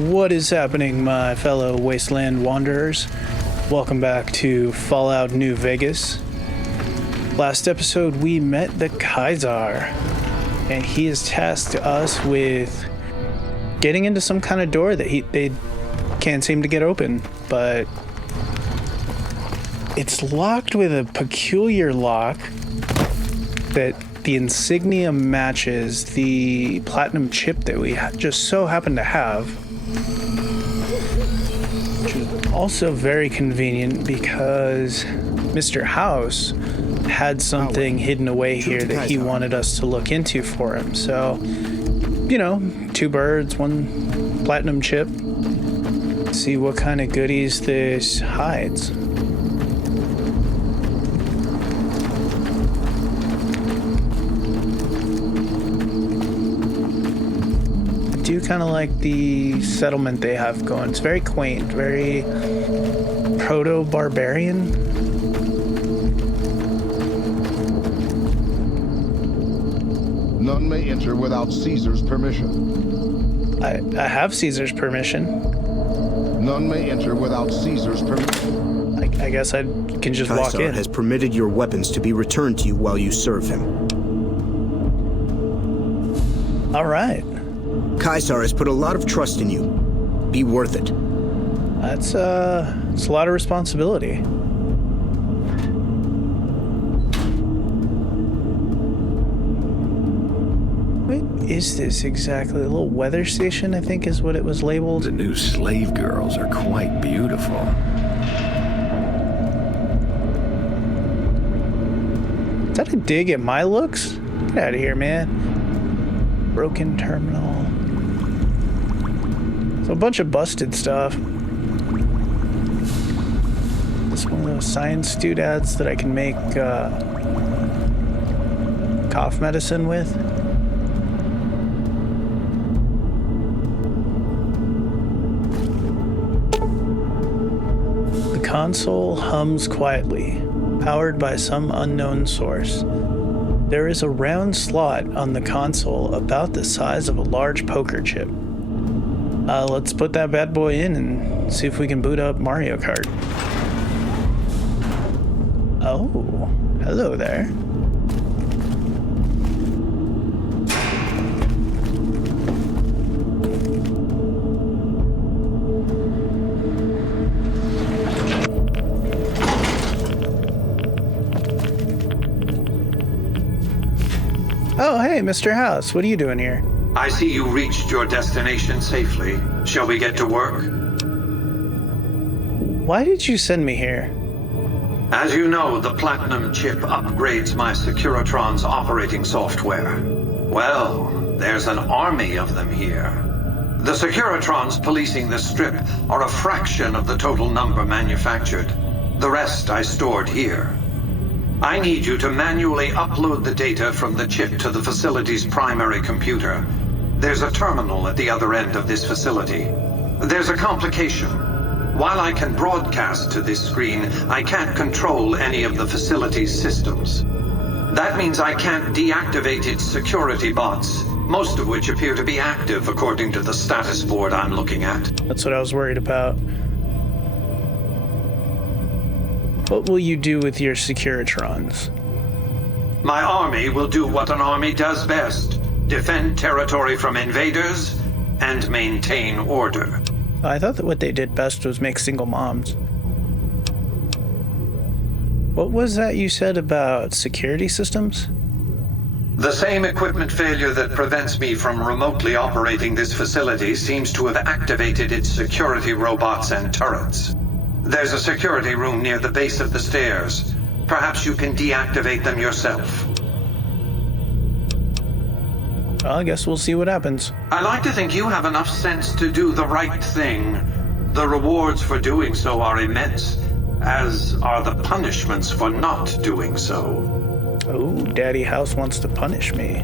What is happening, my fellow Wasteland Wanderers? Welcome back to Fallout New Vegas. Last episode, we met the Kaiser, and he has tasked us with getting into some kind of door that they can't seem to get open, but it's locked with a peculiar lock that the insignia matches the platinum chip that we just so happen to have. Which is also very convenient because Mr. House had something hidden away here that he wanted us to look into for him. So, you know, two birds, one platinum chip. See what kind of goodies this hides. I do kind of like the settlement they have going. It's very quaint, very proto-barbarian. None may enter without Caesar's permission. I have Caesar's permission. None may enter without Caesar's permission. I guess I can just walk in. Kaiser has permitted your weapons to be returned to you while you serve him. All right. Kaiser has put a lot of trust in you. Be worth it. It's a lot of responsibility. What is this exactly? A little weather station, I think is what it was labeled. The new slave girls are quite beautiful. Is that a dig at my looks? Get out of here, man. Broken terminal. So a bunch of busted stuff. This one of those science doodads that I can make cough medicine with. The console hums quietly, powered by some unknown source. There is a round slot on the console about the size of a large poker chip. Let's put that bad boy in and see if we can boot up Mario Kart. Oh, hello there. Oh, hey, Mr. House, what are you doing here? I see you reached your destination safely. Shall we get to work? Why did you send me here? As you know, the Platinum chip upgrades my Securitron's operating software. Well, there's an army of them here. The Securitrons policing the strip are a fraction of the total number manufactured. The rest I stored here. I need you to manually upload the data from the chip to the facility's primary computer. There's a terminal at the other end of this facility. There's a complication. While I can broadcast to this screen, I can't control any of the facility's systems. That means I can't deactivate its security bots, most of which appear to be active according to the status board I'm looking at. That's what I was worried about. What will you do with your Securitrons? My army will do what an army does best. Defend territory from invaders and maintain order. I thought that what they did best was make single moms. What was that you said about security systems? The same equipment failure that prevents me from remotely operating this facility seems to have activated its security robots and turrets. There's a security room near the base of the stairs. Perhaps you can deactivate them yourself. Well, I guess we'll see what happens. I like to think you have enough sense to do the right thing. The rewards for doing so are immense, as are the punishments for not doing so. Oh, Daddy House wants to punish me.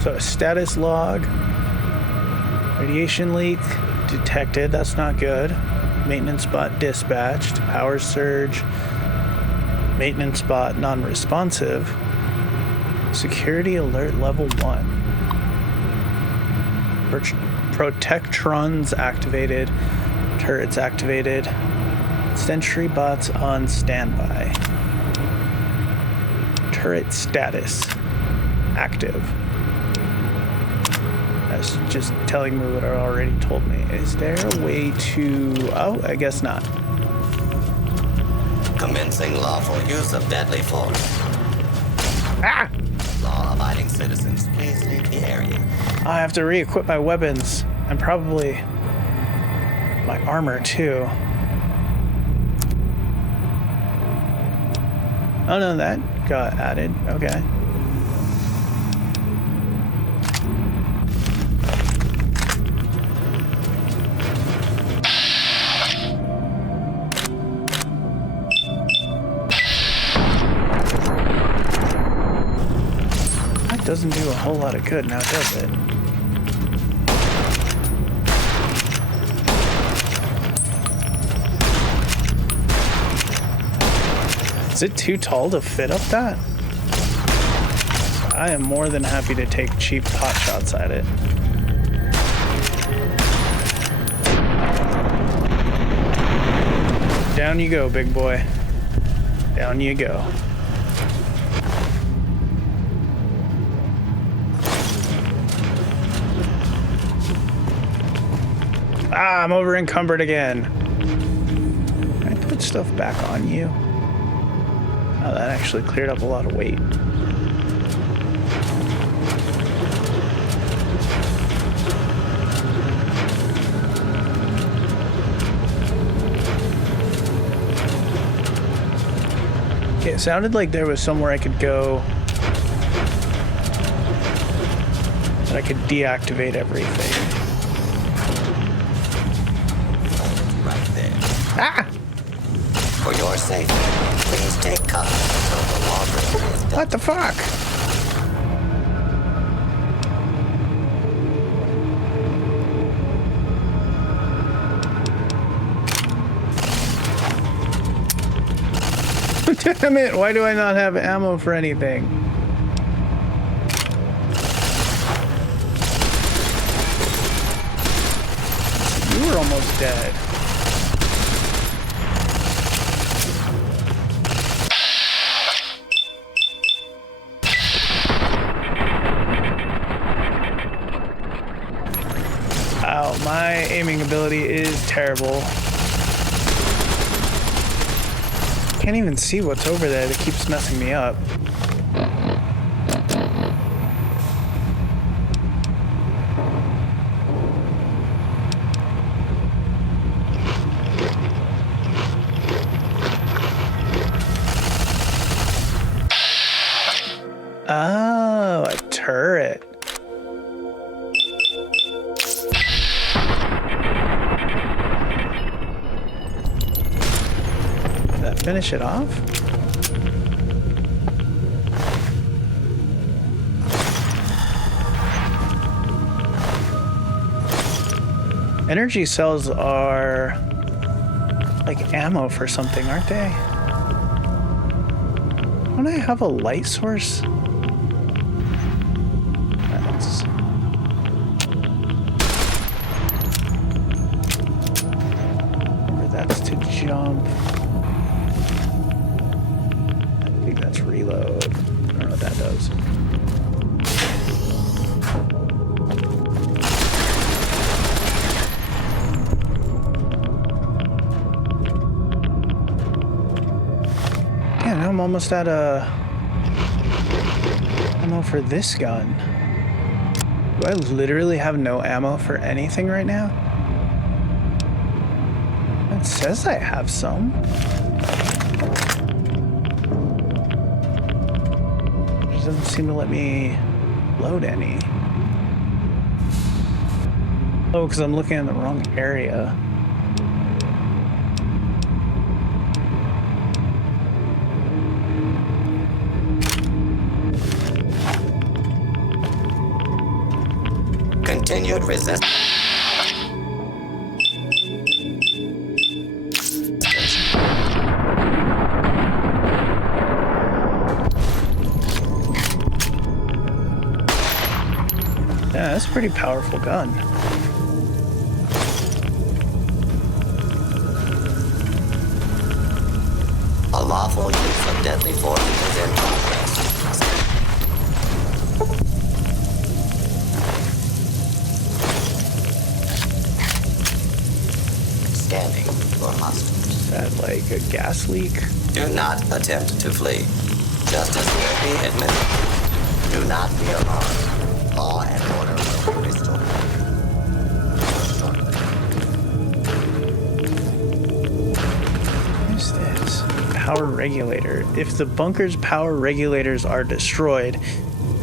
So a status log. Radiation leak detected. That's not good. Maintenance bot dispatched. Power surge. Maintenance bot non-responsive. Security alert level 1. Protectrons activated. Turrets activated. Sentry bots on standby. Turret status active. That's just telling me what it already told me. Is there a way to... Oh, I guess not. Commencing lawful use of deadly force. Ah! Law-abiding citizens, please leave the area. I have to re-equip my weapons. And probably my armor, too. Oh, no, that got added. Okay. That doesn't do a whole lot of good now, does it? Is it too tall to fit up that? I am more than happy to take cheap pot shots at it. Down you go, big boy. Down you go. Ah, I'm over encumbered again. Can I put stuff back on you? Oh, that actually cleared up a lot of weight. Okay, it sounded like there was somewhere I could go that I could deactivate everything. Right there. Ah! For your safety, please take cover until the lawbreaker is done. What the fuck? Damn it, why do I not have ammo for anything? You were almost dead. Ow, my aiming ability is terrible. Can't even see what's over there that keeps messing me up. Oh, a turret. Did that finish it off? Energy cells are like ammo for something, aren't they? Don't I have a light source? That's... Remember, that's to jump. I think that's reload. I don't know what that does. Yeah, now I'm almost out of ammo for this gun. Do I literally have no ammo for anything right now? It says I have some. It doesn't seem to let me load any. Oh, because I'm looking in the wrong area. Continued resistance. Yeah, that's a pretty powerful gun. A lawful use of deadly force is in progress. Scanning for hostiles. Is that like a gas leak? Do not attempt to flee. Justice will be administered. Do not be alarmed. Law and order will be restored. What is this? Power regulator. If the bunker's power regulators are destroyed,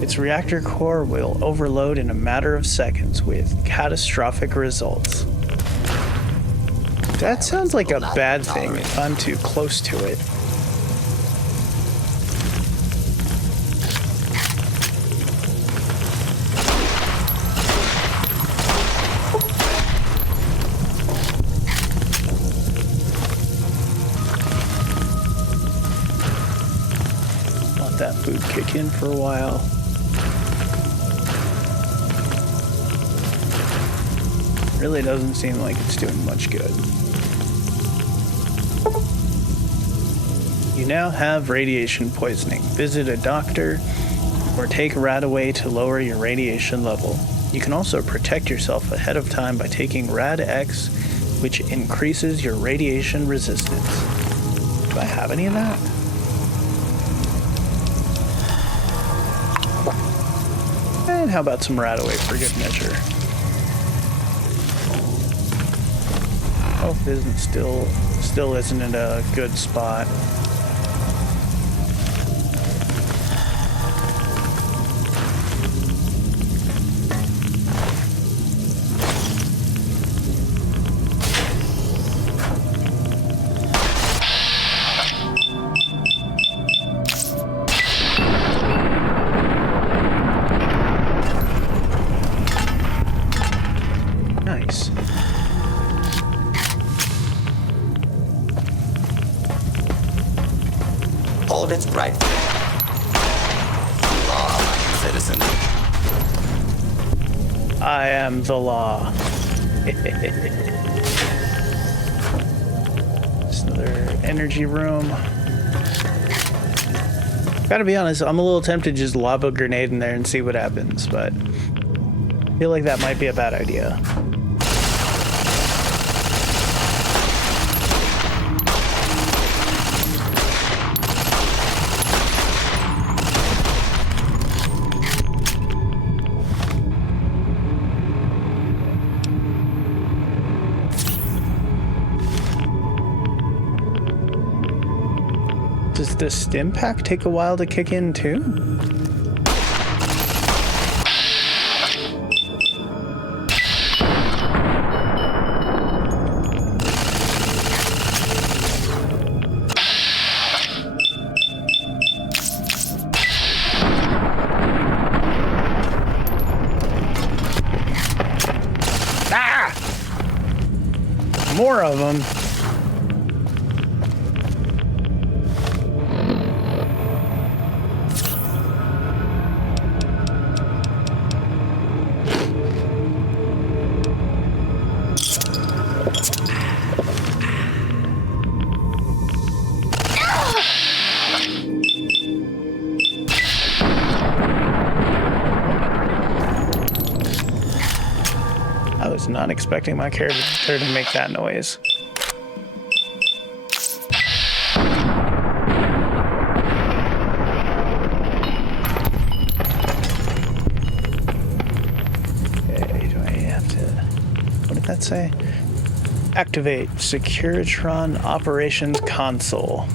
its reactor core will overload in a matter of seconds with catastrophic results. That sounds like a bad thing if I'm too close to it. Let that food kick in for a while. Really doesn't seem like it's doing much good. You now have radiation poisoning. Visit a doctor or take RAD-away to lower your radiation level. You can also protect yourself ahead of time by taking RAD-X, which increases your radiation resistance. Do I have any of that? And how about some RAD-away for good measure? Health isn't still isn't in a good spot. Nice. Hold its right. Law-abiding citizen. I am the law. It's another energy room. Gotta be honest, I'm a little tempted to just lob a grenade in there and see what happens, but I feel like that might be a bad idea. Does the stim pack take a while to kick in too? Ah! More of them. I was not expecting my character to make that noise. Okay, do I have to... What did that say? Activate Securitron Operations Console.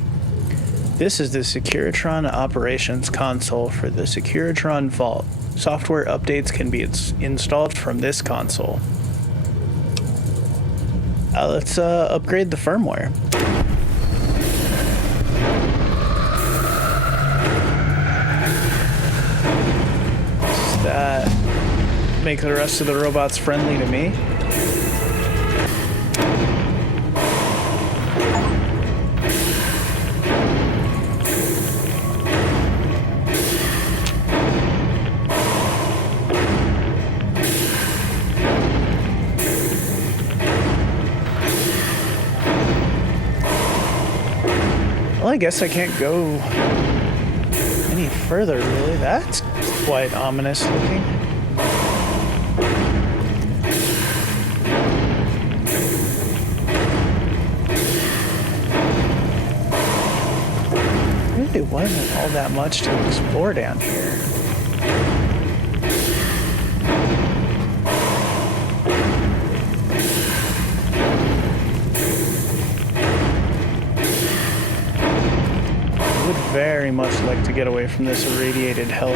This is the Securitron Operations Console for the Securitron Vault. Software updates can be installed from this console. Let's upgrade the firmware. Does that make the rest of the robots friendly to me? Well, I guess I can't go any further, really. That's quite ominous looking. Really wasn't all that much to explore down here. Very much like to get away from this irradiated hellhole.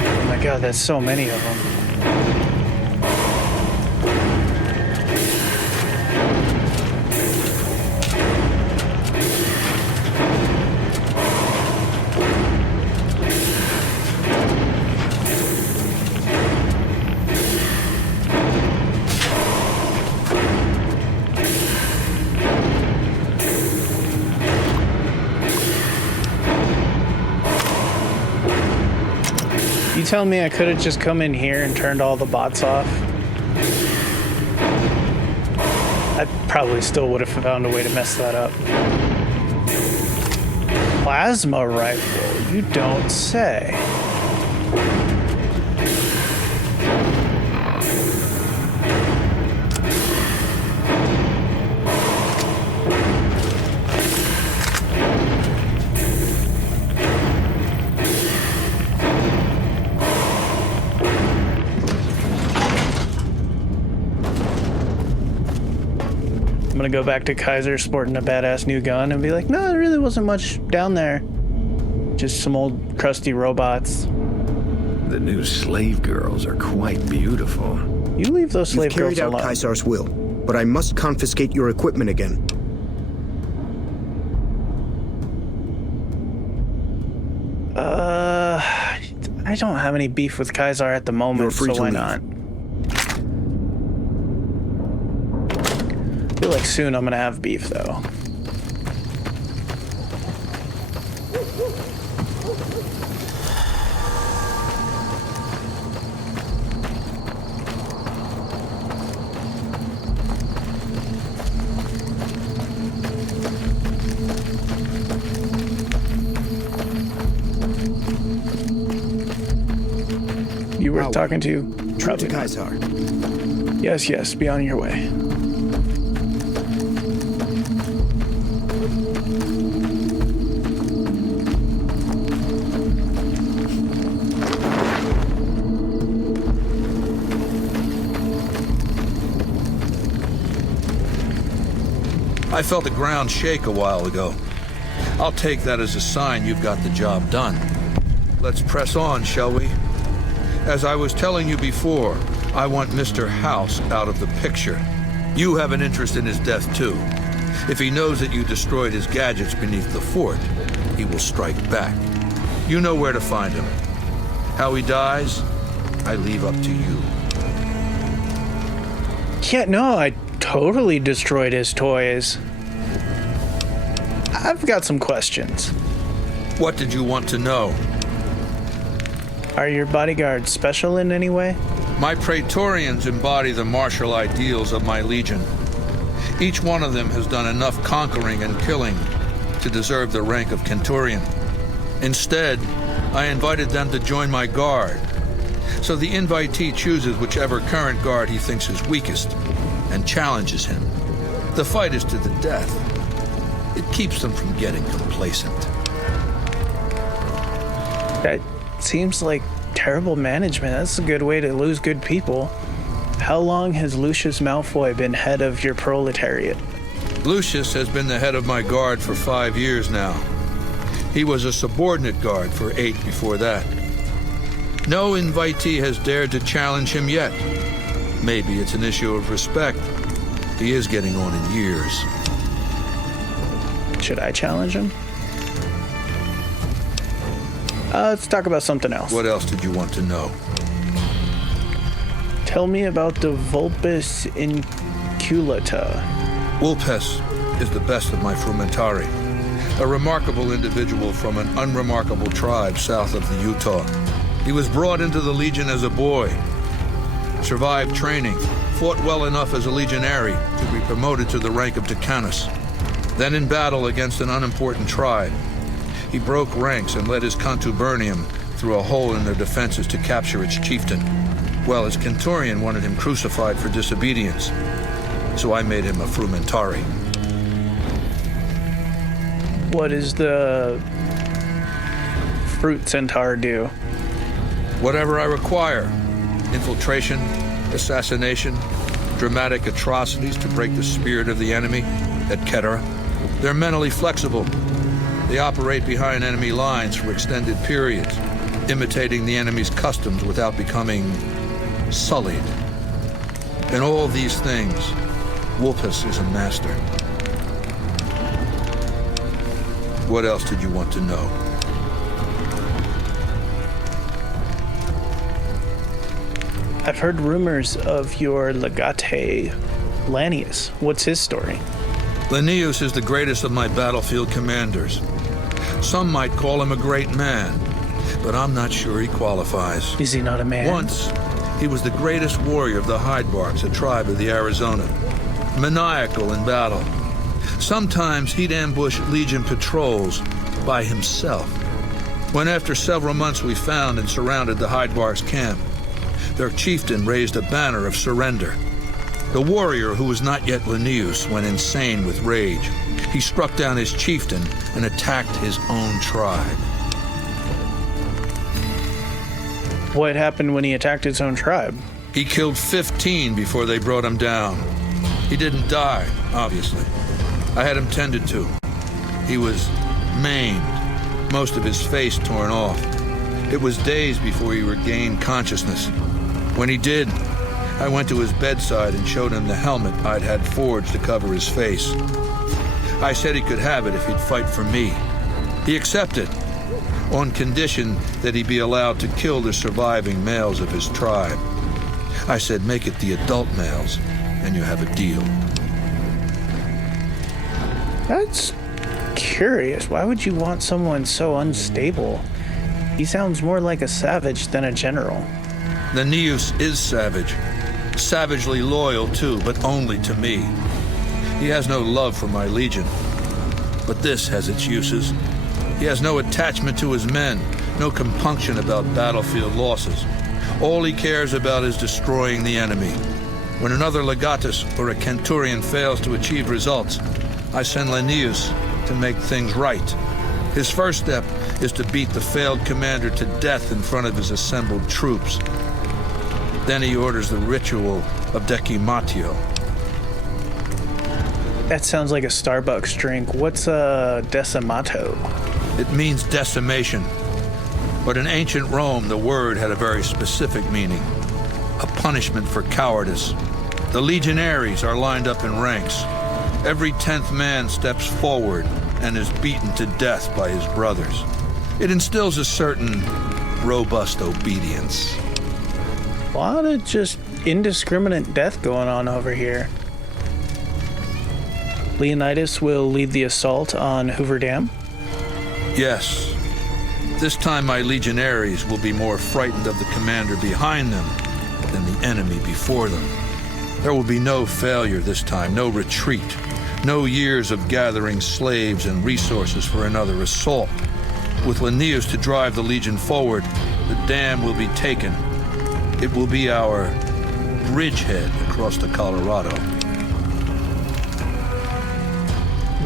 Oh my god, that's so many of them. You tell me I could have just come in here and turned all the bots off? I probably still would have found a way to mess that up. Plasma rifle, you don't say. I'm gonna go back to Kaiser sporting a badass new gun and be like, no, there really wasn't much down there. Just some old crusty robots. The new slave girls are quite beautiful. You leave those slave You've girls carried out alone. Caesar's will, but I must confiscate your equipment again. I don't have any beef with Kaiser at the moment, You're free so to why leave. not? I feel like soon I'm gonna have beef, though. You were talking to? True to Probably not. Kaiser. Yes, be on your way. I felt the ground shake a while ago. I'll take that as a sign you've got the job done. Let's press on, shall we? As I was telling you before, I want Mr. House out of the picture. You have an interest in his death, too. If he knows that you destroyed his gadgets beneath the fort, he will strike back. You know where to find him. How he dies, I leave up to you. Yeah, no, I totally destroyed his toys. I've got some questions. What did you want to know? Are your bodyguards special in any way? My Praetorians embody the martial ideals of my legion. Each one of them has done enough conquering and killing to deserve the rank of Centurion. Instead, I invited them to join my guard. So the invitee chooses whichever current guard he thinks is weakest and challenges him. The fight is to the death. It keeps them from getting complacent. That seems like terrible management. That's a good way to lose good people. How long has Lucius Malfoy been head of your proletariat? Lucius has been the head of my guard for 5 years now. He was a subordinate guard for 8 before that. No invitee has dared to challenge him yet. Maybe it's an issue of respect. He is getting on in years. Should I challenge him? Let's talk about something else. What else did you want to know? Tell me about the Vulpes Inculata. Vulpes is the best of my frumentari, a remarkable individual from an unremarkable tribe south of the Utah. He was brought into the Legion as a boy, survived training, fought well enough as a legionary to be promoted to the rank of Decanus. Then in battle against an unimportant tribe, he broke ranks and led his contubernium through a hole in their defenses to capture its chieftain. Well, his Kenturian wanted him crucified for disobedience, so I made him a frumentari. What does the fruit centaur do? Whatever I require. Infiltration, assassination, dramatic atrocities to break the spirit of the enemy, etc. They're mentally flexible. They operate behind enemy lines for extended periods, imitating the enemy's customs without becoming sullied. In all these things, Wolpus is a master. What else did you want to know? I've heard rumors of your legate, Lanius. What's his story? Linnaeus is the greatest of my battlefield commanders. Some might call him a great man, but I'm not sure he qualifies. Is he not a man? Once, he was the greatest warrior of the Hydebarks, a tribe of the Arizona. Maniacal in battle. Sometimes he'd ambush Legion patrols by himself. When after several months we found and surrounded the Hydebarks camp, their chieftain raised a banner of surrender. The warrior, who was not yet Linnaeus, went insane with rage. He struck down his chieftain and attacked his own tribe. What happened when he attacked his own tribe? He killed 15 before they brought him down. He didn't die, obviously. I had him tended to. He was maimed, most of his face torn off. It was days before he regained consciousness. When he did, I went to his bedside and showed him the helmet I'd had forged to cover his face. I said he could have it if he'd fight for me. He accepted, on condition that he be allowed to kill the surviving males of his tribe. I said, make it the adult males, and you have a deal. That's curious. Why would you want someone so unstable? He sounds more like a savage than a general. Linnaeus is savage. Savagely loyal, too, but only to me. He has no love for my legion. But this has its uses. He has no attachment to his men, no compunction about battlefield losses. All he cares about is destroying the enemy. When another legatus or a Kenturian fails to achieve results, I send Linnaeus to make things right. His first step is to beat the failed commander to death in front of his assembled troops. Then he orders the ritual of decimatio. That sounds like a Starbucks drink. What's a decimato? It means decimation. But in ancient Rome, the word had a very specific meaning. A punishment for cowardice. The legionaries are lined up in ranks. Every 10th man steps forward and is beaten to death by his brothers. It instills a certain robust obedience. A lot of just indiscriminate death going on over here. Leonidas will lead the assault on Hoover Dam? Yes. This time my legionaries will be more frightened of the commander behind them than the enemy before them. There will be no failure this time, no retreat, no years of gathering slaves and resources for another assault. With Linnaeus to drive the legion forward, the dam will be taken. It will be our bridgehead across the Colorado.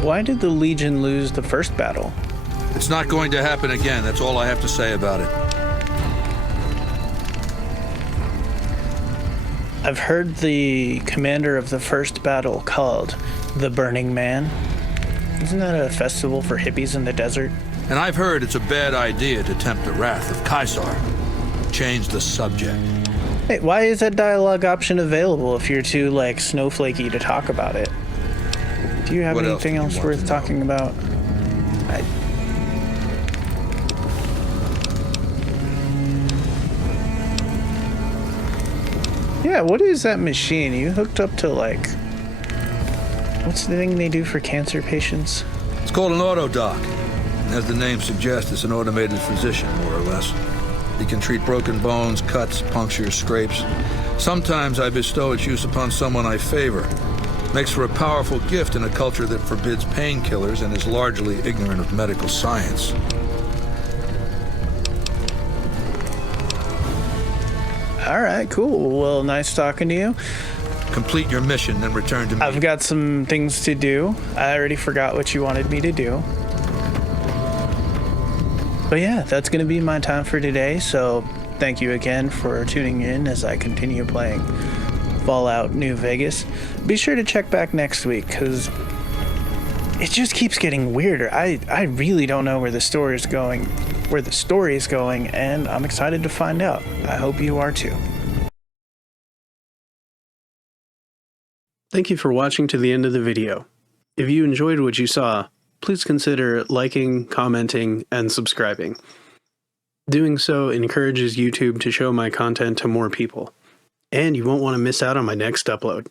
Why did the Legion lose the first battle? It's not going to happen again. That's all I have to say about it. I've heard the commander of the first battle called the Burning Man. Isn't that a festival for hippies in the desert? And I've heard it's a bad idea to tempt the wrath of Caesar. Change the subject. Hey, why is that dialogue option available if you're too, snowflakey to talk about it? Do you have What anything else do else you want worth to know? talking about? Yeah, what is that machine? You hooked up to, what's the thing they do for cancer patients? It's called an autodoc. As the name suggests, it's an automated physician, more or less. He can treat broken bones, cuts, punctures, scrapes. Sometimes I bestow its use upon someone I favor. Makes for a powerful gift in a culture that forbids painkillers and is largely ignorant of medical science. All right, cool. Well, nice talking to you. Complete your mission, then return to me. I've got some things to do. I already forgot what you wanted me to do. But yeah, that's going to be my time for today. So thank you again for tuning in as I continue playing Fallout New Vegas. Be sure to check back next week because it just keeps getting weirder. I really don't know where the story is going, and I'm excited to find out. I hope you are too. Thank you for watching to the end of the video. If you enjoyed what you saw, please consider liking, commenting, and subscribing. Doing so encourages YouTube to show my content to more people, and you won't want to miss out on my next upload.